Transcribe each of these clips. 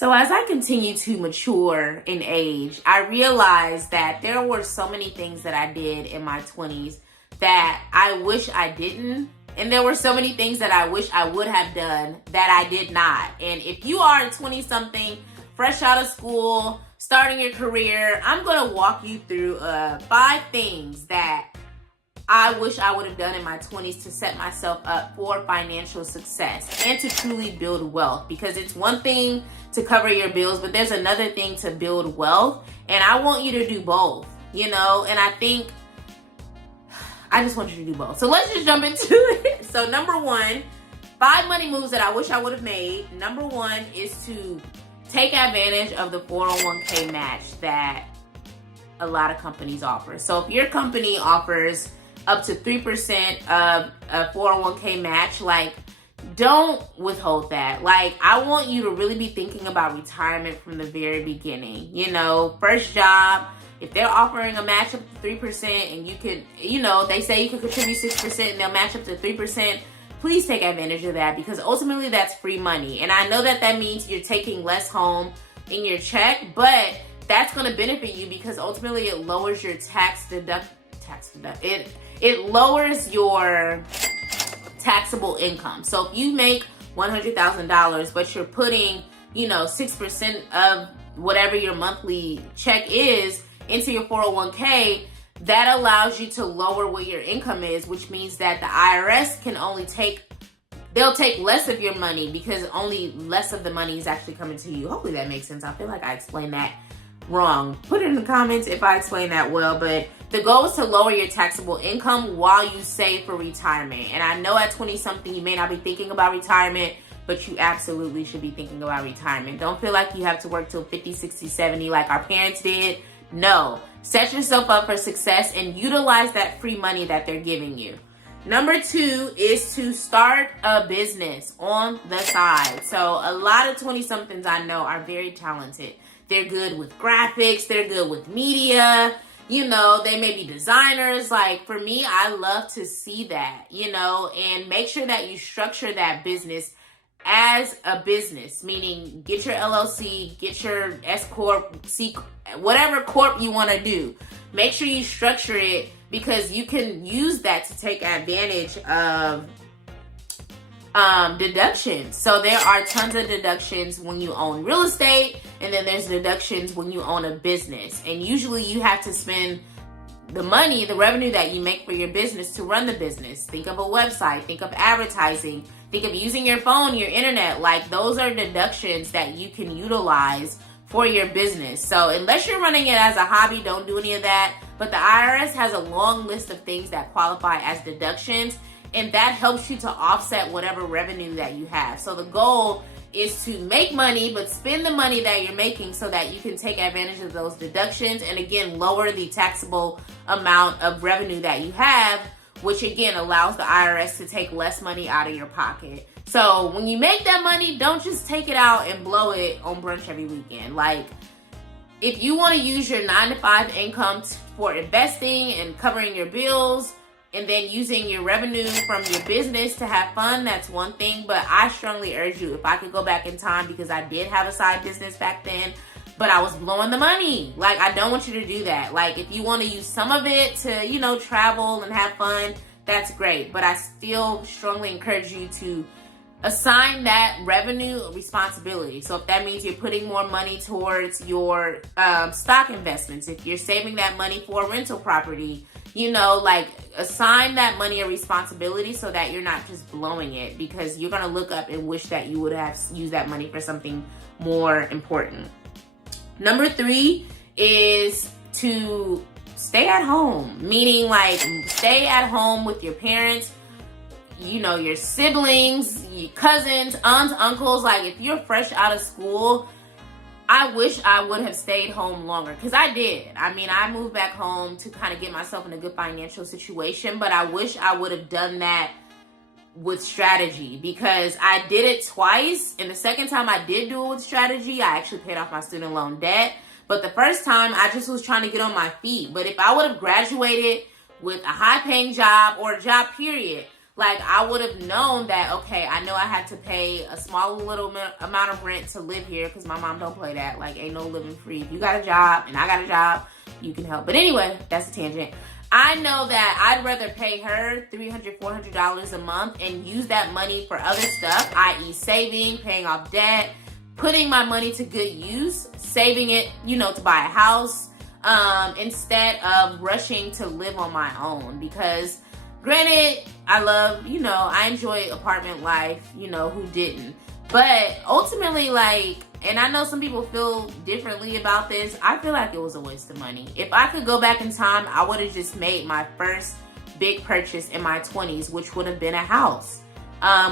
So as I continue to mature in age, I realized that there were so many things that I did in my 20s that I wish I didn't. And there were so many things that I wish I would have done that I did not. And if you are a 20-something, fresh out of school, starting your career, I'm going to walk you through 5 things that I wish I would have done in my 20s to set myself up for financial success and to truly build wealth. Because it's one thing to cover your bills, but there's another thing to build wealth. And I want you to do both, and I just want you to do both. So let's just jump into it. So number 1, 5 money moves that I wish I would have made. Number 1 is to take advantage of the 401k match that a lot of companies offer. So if your company offers up to 3% of a 401k match, don't withhold that. I want you to really be thinking about retirement from the very beginning. First job, if they're offering a match up to 3% and you could, they say you can contribute 6% and they'll match up to 3%, please take advantage of that, because ultimately that's free money. And I know that means you're taking less home in your check, but that's going to benefit you because ultimately it lowers your it lowers your taxable income. So if you make $100,000, but you're putting, 6% of whatever your monthly check is into your 401k, that allows you to lower what your income is, which means that the IRS can they'll take less of your money because only less of the money is actually coming to you. Hopefully that makes sense. I feel like I explained that wrong. Put it in the comments if I explain that well, but the goal is to lower your taxable income while you save for retirement. And I know at 20-something, you may not be thinking about retirement, but you absolutely should be thinking about retirement. Don't feel like you have to work till 50, 60, 70 like our parents did. No. Set yourself up for success and utilize that free money that they're giving you. Number 2 is to start a business on the side. So a lot of 20-somethings I know are very talented. They're good with graphics. They're good with media. They may be designers. For me, I love to see that, and make sure that you structure that business as a business, meaning get your LLC, get your S Corp, C, whatever Corp you want to do. Make sure you structure it because you can use that to take advantage of deductions. So there are tons of deductions when you own real estate, and then there's deductions when you own a business. And usually you have to spend the money, the revenue that you make for your business to run the business. Think of a website, think of advertising, think of using your phone, your internet. Those are deductions that you can utilize for your business. So unless you're running it as a hobby, don't do any of that. But the IRS has a long list of things that qualify as deductions, and that helps you to offset whatever revenue that you have. So the goal is to make money, but spend the money that you're making so that you can take advantage of those deductions and again, lower the taxable amount of revenue that you have, which again allows the IRS to take less money out of your pocket. So when you make that money, don't just take it out and blow it on brunch every weekend. If you want to use your 9-to-5 income for investing and covering your bills, and then using your revenue from your business to have fun, that's one thing. But I strongly urge you, if I could go back in time, because I did have a side business back then, but I was blowing the money. I don't want you to do that. If you want to use some of it to, travel and have fun, that's great. But I still strongly encourage you to assign that revenue responsibility. So if that means you're putting more money towards your stock investments, if you're saving that money for a rental property, assign that money a responsibility so that you're not just blowing it, because you're going to look up and wish that you would have used that money for something more important. Number 3 is to stay at home, meaning stay at home with your parents, your siblings, your cousins, aunts, uncles. If you're fresh out of school, I wish I would have stayed home longer, because I did. I moved back home to kind of get myself in a good financial situation, but I wish I would have done that with strategy, because I did it twice. And the second time I did do it with strategy, I actually paid off my student loan debt. But the first time, I just was trying to get on my feet. But if I would have graduated with a high-paying job or a job period, Like, I would have known that, okay, I know I had to pay a small little amount of rent to live here, because my mom don't play that. Like, ain't no living free. If you got a job and I got a job, you can help. But anyway, that's a tangent. I know that I'd rather pay her $300, $400 a month and use that money for other stuff, i.e. saving, paying off debt, putting my money to good use, saving it, to buy a house, instead of rushing to live on my own. Because granted, I enjoy apartment life, who didn't? But ultimately, and I know some people feel differently about this, I feel like it was a waste of money. If I could go back in time, I would have just made my first big purchase in my 20s, which would have been a house.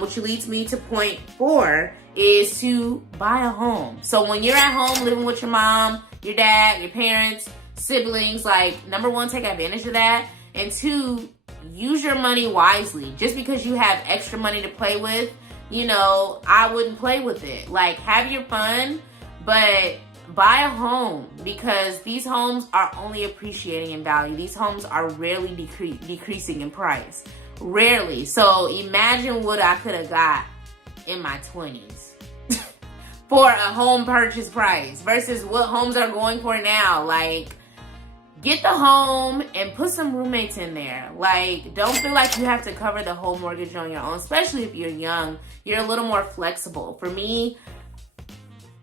Which leads me to point 4, is to buy a home. So when you're at home living with your mom, your dad, your parents, siblings, number 1, take advantage of that. And 2, use your money wisely. Just because you have extra money to play with, I wouldn't play with it. Have your fun, but buy a home, because these homes are only appreciating in value. These homes are rarely decreasing in price. Rarely. So imagine what I could have got in my 20s for a home purchase price versus what homes are going for now. Get the home and put some roommates in there. Don't feel like you have to cover the whole mortgage on your own, especially if you're young. You're a little more flexible. For me,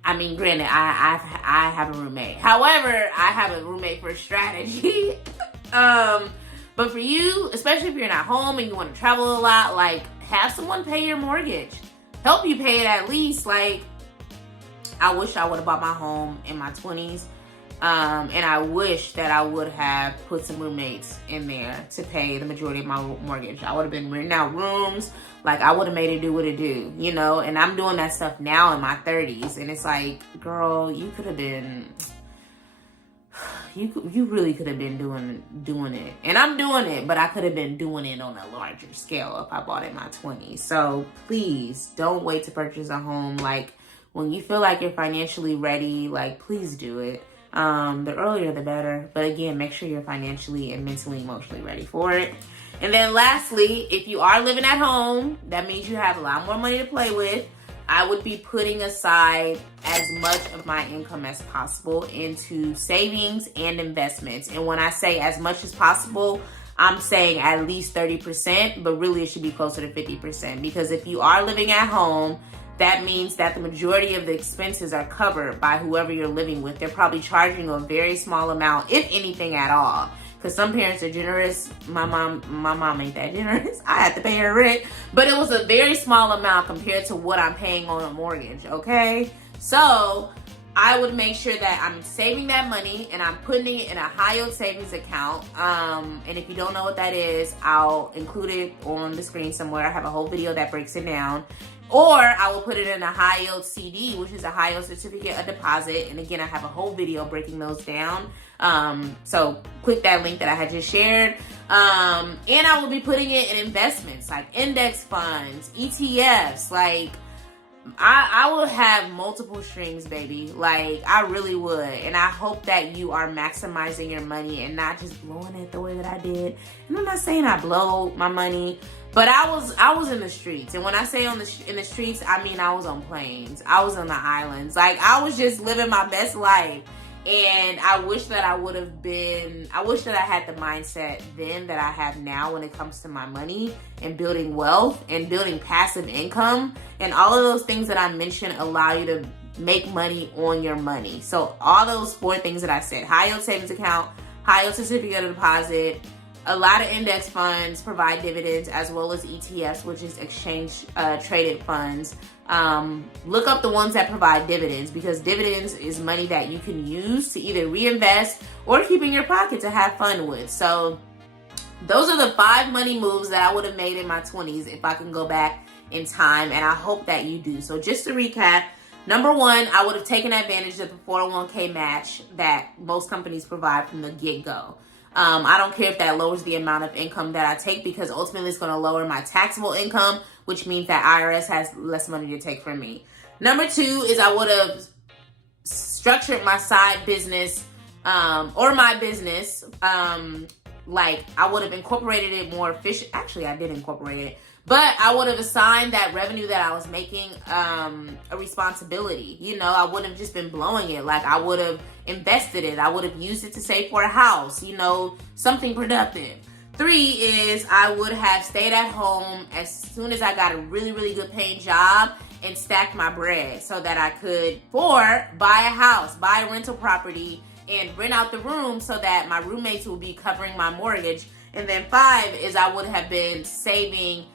granted, I have a roommate. However, I have a roommate for strategy. But for you, especially if you're not home and you want to travel a lot, have someone pay your mortgage. Help you pay it at least. I wish I would have bought my home in my 20s. And I wish that I would have put some roommates in there to pay the majority of my mortgage. I would have been renting out rooms. I would have made it do what it do, and I'm doing that stuff now in my 30s. And it's girl, you could have been, you really could have been doing it. And I'm doing it, but I could have been doing it on a larger scale if I bought it in my 20s. So please don't wait to purchase a home. When you feel like you're financially ready, please do it. The earlier the better. But again, make sure you're financially and mentally, emotionally ready for it. And then lastly, if you are living at home, that means you have a lot more money to play with. I would be putting aside as much of my income as possible into savings and investments. And when I say as much as possible, I'm saying at least 30%, but really it should be closer to 50%. Because if you are living at home, that means that the majority of the expenses are covered by whoever you're living with. They're probably charging a very small amount, if anything at all. Because some parents are generous. My mom ain't that generous. I had to pay her rent. But it was a very small amount compared to what I'm paying on a mortgage, okay? So I would make sure that I'm saving that money and I'm putting it in a high-yield savings account. And if you don't know what that is, I'll include it on the screen somewhere. I have a whole video that breaks it down. Or I will put it in a high-yield CD, which is a high-yield certificate of deposit. And again, I have a whole video breaking those down. So click that link that I had just shared. And I will be putting it in investments like index funds, ETFs. I will have multiple streams, baby. I really would. And I hope that you are maximizing your money and not just blowing it the way that I did. And I'm not saying I blow my money, but I was in the streets. And when I say in the streets, I mean I was on planes. I was on the islands. I was just living my best life. And I wish that I had the mindset then that I have now when it comes to my money and building wealth and building passive income. And all of those things that I mentioned allow you to make money on your money. So all those 4 things that I said: high-yield savings account, high-yield certificate of deposit, a lot of index funds provide dividends, as well as ETFs, which is exchange traded funds. Look up the ones that provide dividends, because dividends is money that you can use to either reinvest or keep in your pocket to have fun with. So those are the 5 money moves that I would have made in my 20s if I can go back in time, and I hope that you do. So just to recap, number 1, I would have taken advantage of the 401k match that most companies provide from the get-go. I don't care if that lowers the amount of income that I take, because ultimately it's going to lower my taxable income, which means that IRS has less money to take from me. Number 2 is I would have structured my side business or my business like, I would have incorporated it more efficient. Actually, I did incorporate it. But I would have assigned that revenue that I was making a responsibility. You know, I wouldn't have just been blowing it. Like, I would have invested it. I would have used it to save for a house, you know, something productive. 3 is I would have stayed at home as soon as I got a really, really good paying job and stacked my bread so that I could, 4, buy a house, buy a rental property, and rent out the room so that my roommates will be covering my mortgage. And then 5 is I would have been saving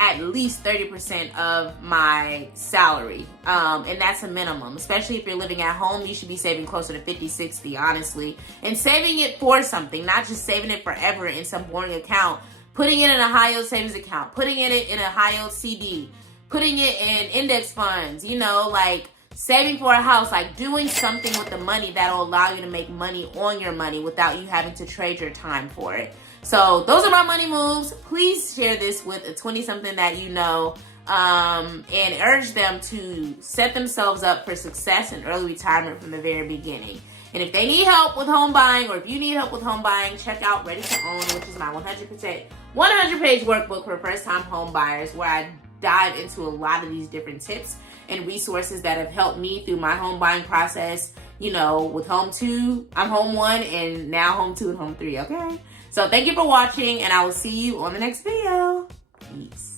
at least 30% of my salary. And that's a minimum. Especially if you're living at home, you should be saving closer to 50, 60, honestly. And saving it for something, not just saving it forever in some boring account. Putting it in a high yield savings account, putting it in a high yield CD, putting it in index funds, you know, like saving for a house, like doing something with the money that'll allow you to make money on your money without you having to trade your time for it. So those are my money moves. Please share this with a 20-something that you know, and urge them to set themselves up for success and early retirement from the very beginning. And if they need help with home buying, or if you need help with home buying, check out Ready to Own, which is my 100-page workbook for first-time home buyers, where I dive into a lot of these different tips and resources that have helped me through my home buying process. You know, with home 2, I'm home 1, and now home 2 and home 3, okay? So thank you for watching, and I will see you on the next video. Peace.